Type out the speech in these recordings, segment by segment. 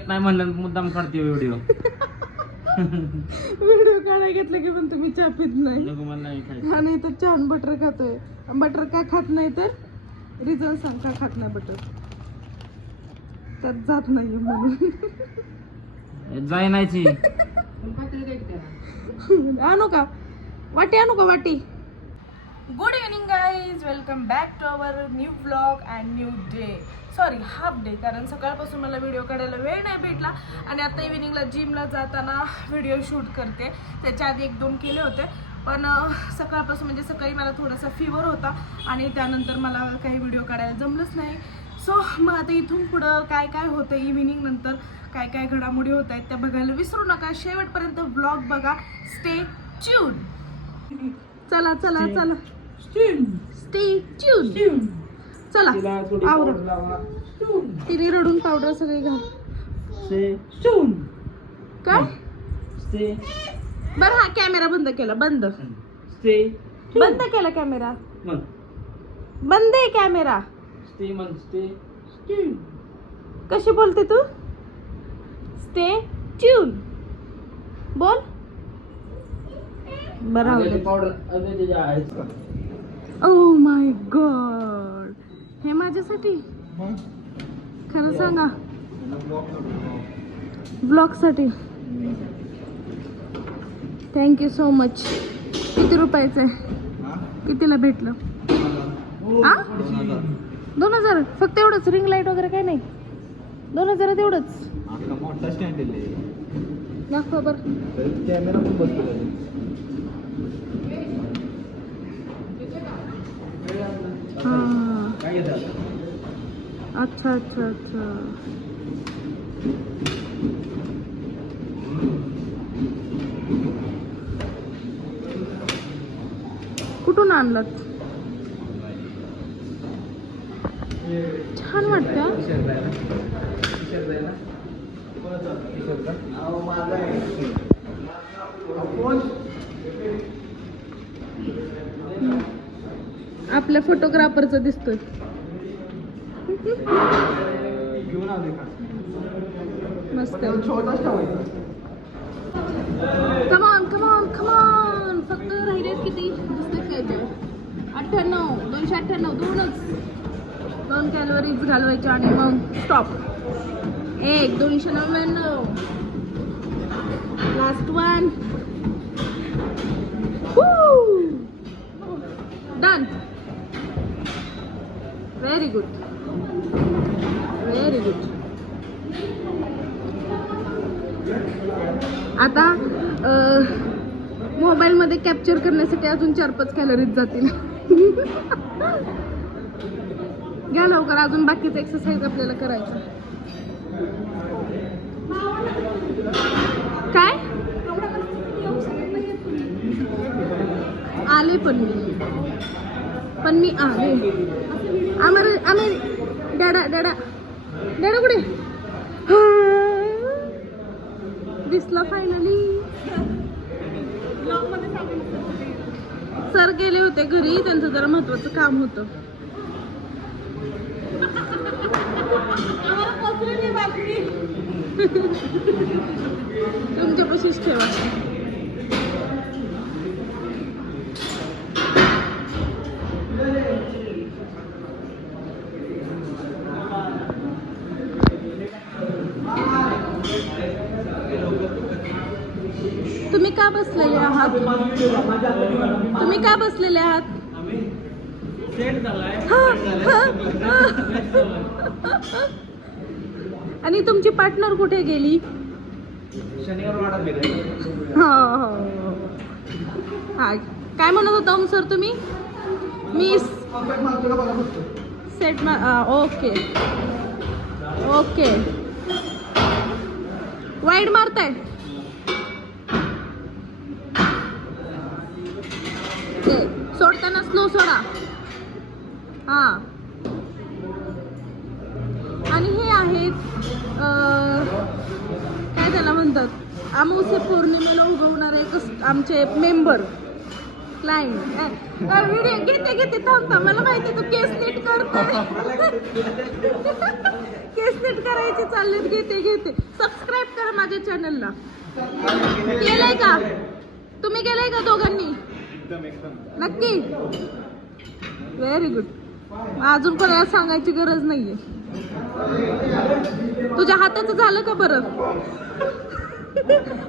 येत नाही म्हणलं मुद्दाम काढते व्हिडिओ. व्हिडिओ काढायला घेतलं की पण तुम्ही चहा पित नाही. नको मला नाही खायचं. आणि तर छान बटर खातोय. बटर का खात नाही तर? रिझन सांग का खात नाही बटर? त्यात जात नाही म्हणून. जाय नाहीची. आणू का? वाटी आणू का वाटी? Good evening guys welcome back to our new blog and new day sorry half day कारण सकाळपासून मला व्हिडिओ काढायला वेळ नाही भेटला. आणि आता इव्हिनिंगला जिमला जाताना व्हिडिओ शूट करते. त्याच्या आधी एक दोन केले होते. पण सकाळपासून म्हणजे सकाळी मला थोडासा फिवर होता. आणि त्यानंतर मला काही व्हिडिओ काढायला जमलंच नाही. सो मग आता इथून पुढं काय काय होतं इव्हिनिंग नंतर? काय काय घडामोडी होत आहेत त्या बघायला विसरू नका. शेवटपर्यंत ब्लॉग बघा. स्टे ट्यून चला चला चला. स्टे ट्यून चला आवरा. तिने रडून पावडर सगळी घाल. काय? बरं हा कॅमेरा बंद केला बंद. बंद केला कॅमेरा बंद आहे कॅमेरा कशी बोलते तू? स्टे ट्यून बोल. बरं ओ माय गॉड हे माझ्यासाठी? खरं सांगा. ब्लॉगसाठी थँक्यू सो मच किती रुपयाचं आहे? कितीला भेटलं? हा दोन हजार. फक्त एवढंच? रिंग लाइट वगैरे काय नाही? दोन स्टँड आहे. दाखवा बरं. कॅमेरा पण बसतो त्याच्यात. हां काय घेतात अच्छा अच्छा अच्छा कुठून आणलात छान वाटतं आपल्या फोटोग्राफरचं दिसतोय. मस्त. कमान कमान कमान फक्त राहिले किती? अठ्ठ्याण्णव दोनशे अठ्ठ्याण्णव दोनच. दोन कॅलरीज घालवायचे आणि मग स्टॉप एक दोनशे नव्याण्णव. Last one good very good आता मोबाईलमध्ये कॅप्चर करण्यासाठी अजून चार पाच कॅलरीज जातील. घ्या लवकर अजून बाकीचं एक्सरसाइज आपल्याला करायचं. काय? आले पण पण मी आले आम्हाला आम्ही डॅडा डॅडा डॅडा कुठे? दिसला फायनली सर गेले होते घरी त्यांचं जरा महत्वाचं काम होतं. तुमच्या पशीच ठेवा. तुम्ही का बसलेले आहात? तुम्ही का बसलेले आहात? आणि तुमची पार्टनर कुठे गेली? हा हो. काय म्हणत होता ओम सर तुम्ही? मी सेट ओके ओके वाईड मारताय. काय त्याला म्हणतात? अमावस्या पौर्णिमेला उगवणारे एक आमचे मेंबर क्लाइंब व्हिडिओ घेते घेते थांब थांब. मला माहिती तू केस नीट करतोय केस नीट करायची चाललेत. घेते घेते. सबस्क्राईब करा माझ्या चॅनलला केलंय का? तुम्ही केलंय का दोघांनी? नक्की? व्हेरी गुड अजून कोणाला सांगायची गरज नाहीये. तुझ्या हाताचं झालं का बरं?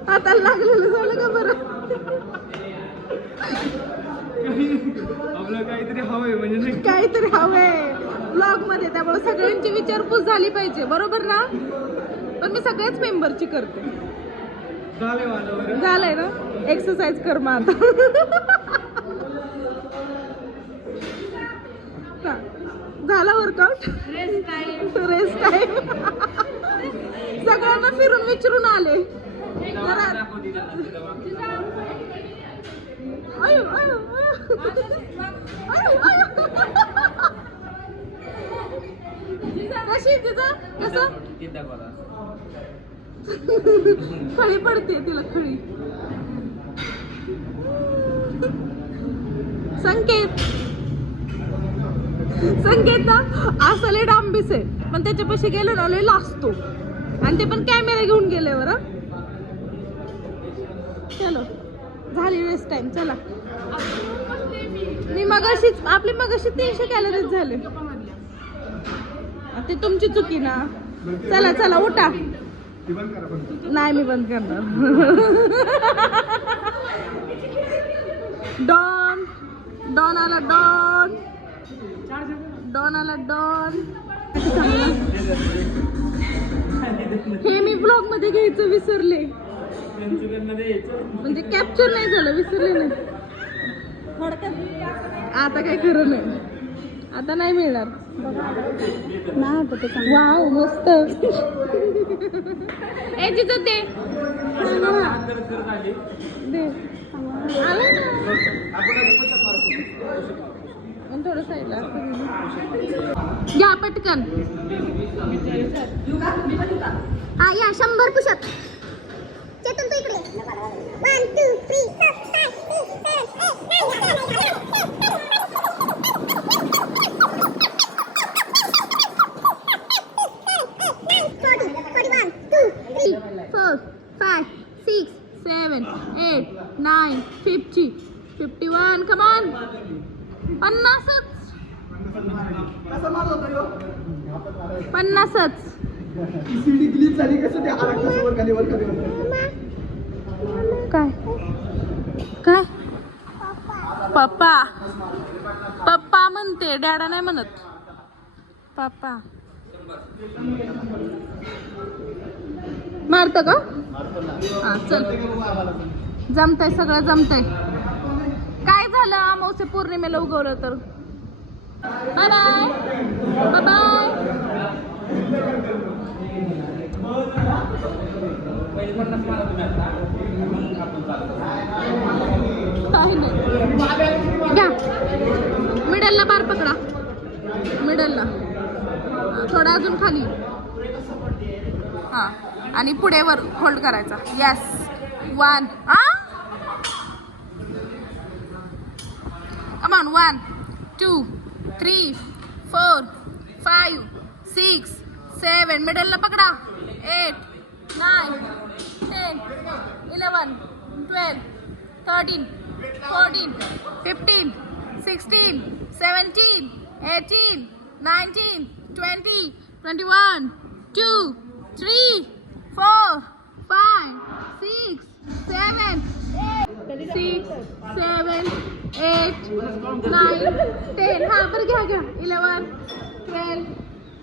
हाताला लागलेलं झालं का बरं? काहीतरी हवंय म्हणजे काहीतरी हवंय. ब्लॉगमध्ये त्यामुळे सगळ्यांची विचारपूस झाली पाहिजे. बरोबर ना? पण मी सगळ्याच मेंबरची करते. झालंय ना? एक्सरसाइज कर मग आता. झाला वर्कआउट रेस्ट टाइम सगळ्यांना फिरून विचारून आले. कशी तिचं? कसं? खळी पडते तिला खळी. संकेत. संकेत ना असं लय डांबीस आहे. पण त्याच्यापाशी गेलो ना लय लाजतो. आणि ते पण कॅमेरा घेऊन गेले बरं. चलो झाली वेस्ट टाइम चला. मी मगाशीच आपली मगाशी तीनशे कॅलरीज झाले. ते तुमची चुकी ना. चला चला उठा. नाही मी बंद करणार. डॉन डॉन आला डॉन. डॉन आला डॉन. हे मी ब्लॉगमध्ये घ्यायचं विसरले. म्हणजे कॅप्चर नाही झालं विसरले नाही. आता काय खरं नाही. आता नाही मिळणार. वाव मस्त. ए जिजत दे. आलं ना. पण थोडं साईडला घ्या पटकन. हा या शंभर पुशअप चेतन तू इकडे one two three four five four five six seven eight nine fifty fifty one come on पन्नासच पन्नासच. CD clip झाली कसं ते आला वर खाली वर खाली? काय? काय? पप्पा. पप्पा म्हणते डॅडा नाही म्हणत. पप्पा. मारत का? हा चल. जमतंय सगळं जमतंय. काय झालं? मौसे पौर्णिमेला उगवलं तर? बाय बाय बाय काय नाही घ्या मिडलला बार पकडा. मिडलला. थोडा अजून खाली. हा. आणि पुढे वर होल्ड करायचा. Yes one a? Come on one two three, four, five, six, seven. Middle la pakda. Eight, nine, ten, eleven, twelve, thirteen, fourteen, fifteen, sixteen, seventeen, eighteen, nineteen, twenty, twenty-one, two, three, four, five, six, seven, eight, six, seven. Eight nine ten हां बरं घ्या घ्या. Eleven twelve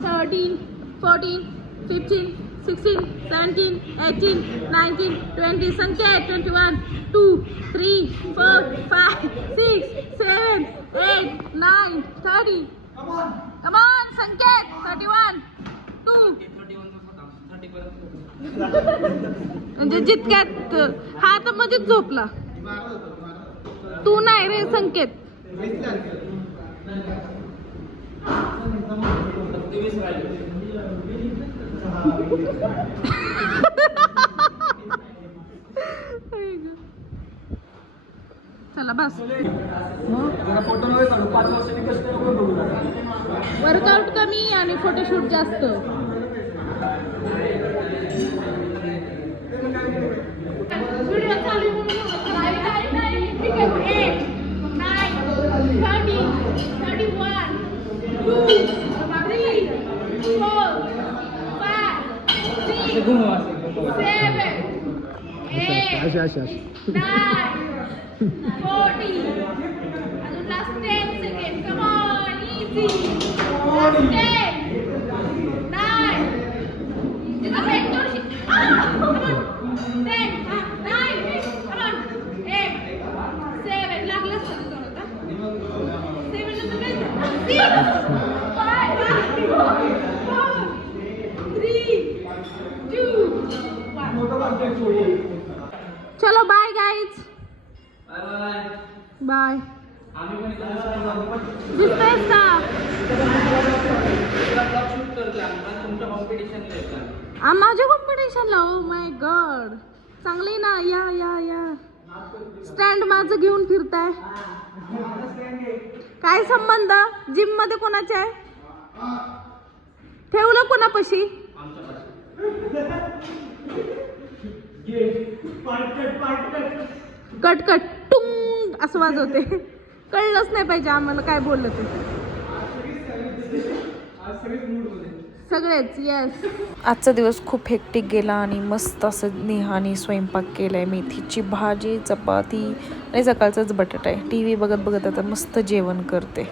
thirteen fourteen fifteen sixteen seventeen eighteen nineteen twenty संख्या twenty one two three four five six seven eight nine thirty come on Sanket thirty one two म्हणजे जितक्यात हा तर मध्येच झोपला. तू नाही रे संकेत. चला बस. वर्कआउट कमी आणि फोटोशूट जास्त. घुमव, असे घुमव. सेवन एट असे असे असे nine, forty. अजून last ten seconds. Come on, easy. Last ten, nine. तिथं break थोडीशी. Ah, come on. Ten, ah, nine. Come on. Eight, seven. लागलं असतं तुझं आता. Seven ला तर नाही. Six, five, four, चलो बाय गाईज बाय दिसतोय का? आ, माझ्या कॉम्पिटिशनला ओ माय गॉड चांगली ना? या या या. स्टँड माझं घेऊन फिरताय. काय संबंध? जिममध्ये कोणाचे आहे? ठेवलं कोणापाशी? Cut cut. टुंग असं वाजवते. कळलंच नाही पाहिजे आम्हाला काय बोललं ते. सगळेच येस आजचा दिवस खूप हेक्टिक गेला आणि मस्त असं नेहाने स्वयंपाक केलाय मेथीची भाजी चपाती आणि सकाळचाच बटाटा आहे. टी व्ही बघत बघत आता मस्त जेवण करते.